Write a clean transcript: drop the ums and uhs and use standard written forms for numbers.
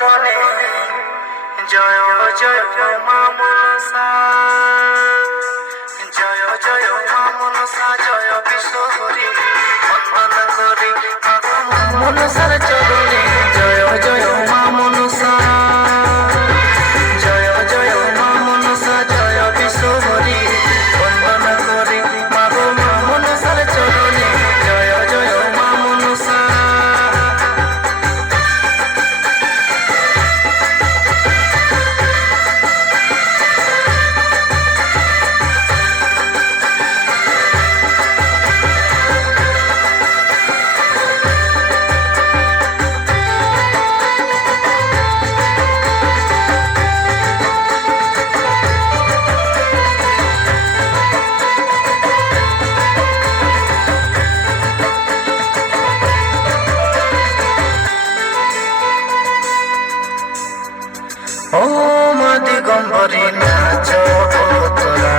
চরণে জয় জয় মা মনসা, জয় জয় মা মনসা, জয় বিশ্বহরি বন্দন করি মা মনসার চরণে জয় জয় মা মনসা, জয় জয় মা মনসা, জয় বিশ্বহরি বন্দন করি মা মনসার চরণে জয় জয় মা মনসা। ও মা দিগম্বরী নাচ তোরা